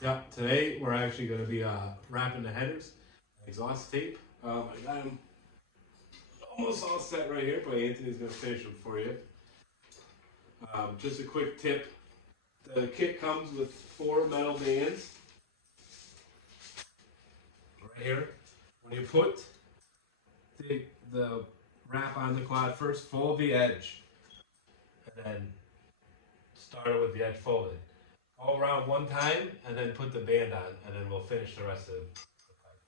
Yeah, today we're actually going to be wrapping the headers, exhaust tape. I got them almost all set right here, but Anthony's going to finish them for you. Just a quick tip: the kit comes with 4 metal bands right here. When you put the wrap on the quad, first fold the edge, and then start it with the edge folded. Go around one time, and then put the band on, and then we'll finish the rest of the pipe.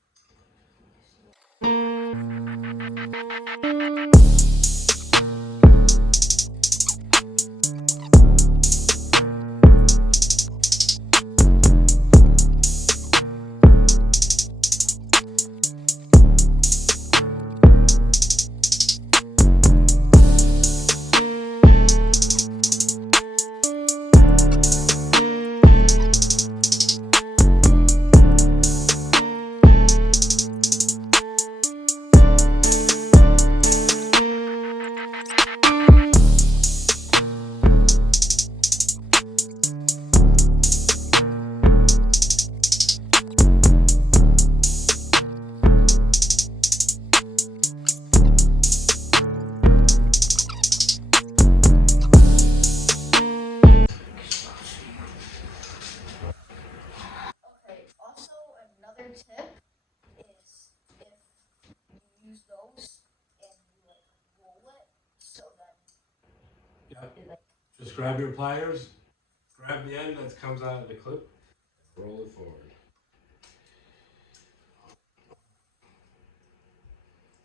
Okay, also another tip is if you use those and you like roll it so that Yep. it like Just grab your pliers, grab the end that comes out of the clip, and roll it forward.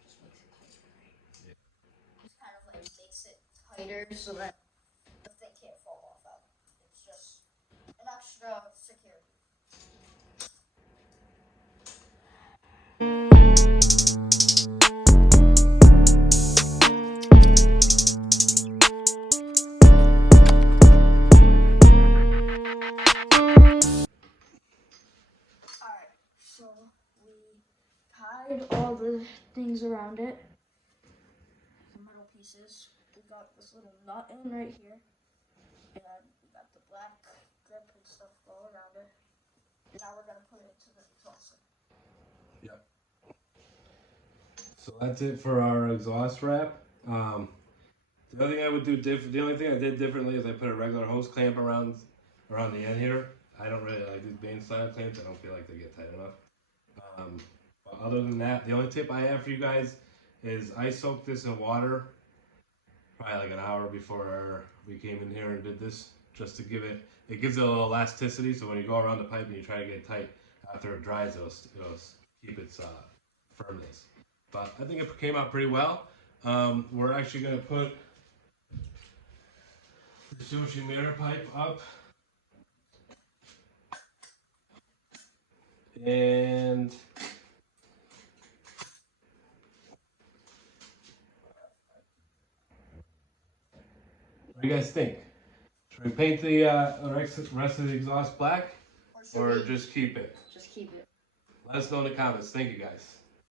just makes it tighter, right? Just kind of like makes it tighter so that the thing can't fall off out. It's just an extra security. Alright, so we tied all the things around it, the metal pieces. We got this little nut in right here, and we got the black grip and stuff all around it. And now we're gonna put it into the exhaust. Yep. So that's it for our exhaust wrap. The other thing I would do the only thing I did differently is I put a regular hose clamp around the end here. I don't really like these band style clamps. I don't feel like they get tight enough. But other than that, the only tip I have for you guys is I soaked this in water probably like an hour before we came in here and did this, just to give it gives it a little elasticity. So when you go around the pipe and you try to get it tight, after it dries, it'll keep its firmness. But I think it came out pretty well. We're actually gonna put the Joshi mirror pipe up, and what do you guys think? Should we paint the rest of the exhaust black, Or or should we just keep it? just keep it? Let us know in the comments. Thank you guys.